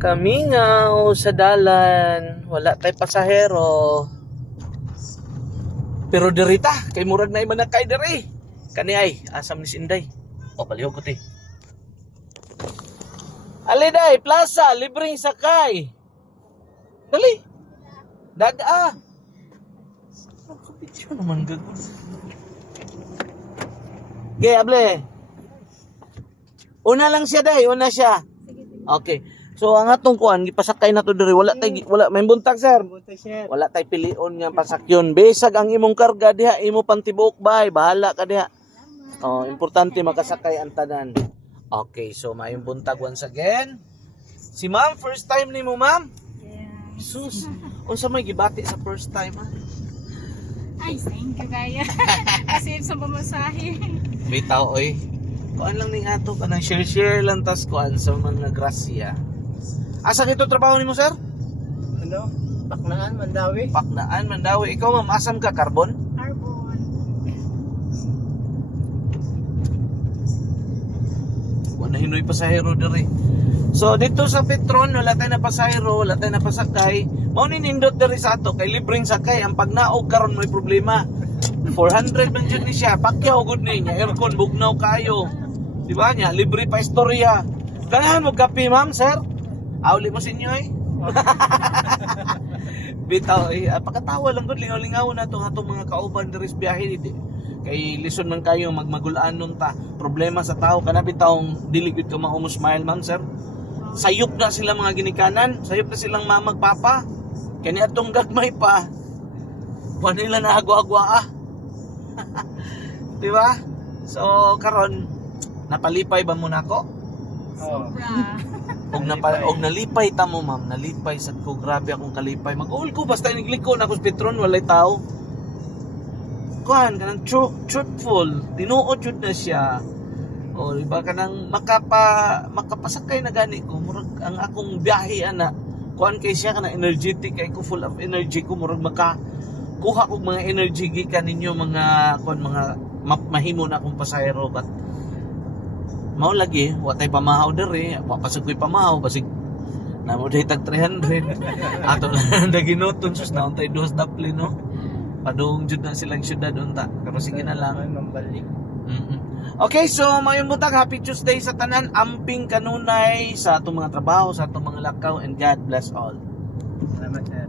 Kamingaw sa dalan, wala tay pasahero. Pero dirita, kay murag na iman na kay diri. Kani ay, asam ni Sinday. O, palihog ko ti. Aliday, plaza, libreng sakay. Dali. Daga. Kapityo naman gagawin. Okay, able. Una lang siya day, una siya. Okay. So ang atong kuan gipasakay na to diri wala may buntag sir. Wala tay pilion nga pasakyon. Besag ang imong karga diha imo pang tibuok bay, bahala ka diha. Oh, importante makasakay ang tanan. Okay, so may buntag once again. Si ma'am, first time nimo ma'am? Yeah. Sus. Unsa may gibati sa first time ha? Ay, thank you kaya. Kasi sa pamasahe. Bitaw oy. Kuan lang ning ato kanang share lang tas kuan sa mga grasya. Asa kito trabaho nimo sir? Ano? Paknaan, Mandawi. Paknaan, Mandawi. Ikaw ma'am, asam ka carbon? Arbon. Wala hinoy pasahero diri. So dito sa Petron wala tay na pasahero, wala tay na pasakay. Mao ni nindot diri sa ato kay libreng sakay ang pagnaog karon may problema. 400 man jud ni siya. Pakyaw gud ni niya aircon bugnaw kayo. Di ba niya libre pa istorya. Ganahan mo kape ma'am, sir? Auli mo sinyo eh. Bitaw eh, pakatawa lang gud lingaw-lingaw na tong atong mga kauban diri sa biyahe di. Kay lison man kayo magmagulaan nun ta. Problema sa tao kana bitawng dili gud ka mao smile ma'am sir. Sayop na sila mga ginikanan, sayop na silang mamag papa. Kani atong gagmay pa. Wa nila na agwa-agwa ah. Di ba? So karon napalipay ba mo nako? Sobra. Og nalipay ta mo ma'am, nalipay sad ko, grabe akong kalipay. Mag-uul ko basta nigliko na ko sa Petron walay tao. Kuan kanang truthful, tinuod jud na siya. O diba kanang makapasakay na gani ko murag ang akong biyahe ana. Kuan kay siya kanang energetic kay ko, full of energy ko murag kuha og mga energy gikan ninyo mga kuan mga mahimo na akong pasahero but mao lagi, watay pamahaw diri, papasag ko'y pamahaw, basig namo day tag 300. Ato na naginuton sus na untay dos dapli no. Padung jud na silang syudad unta. Pero sige na lang. Mambalik. Okay, so mayong butang happy Tuesday sa tanan, amping kanunay sa atong mga trabaho, sa atong mga lakaw, and God bless all. Salamat sir.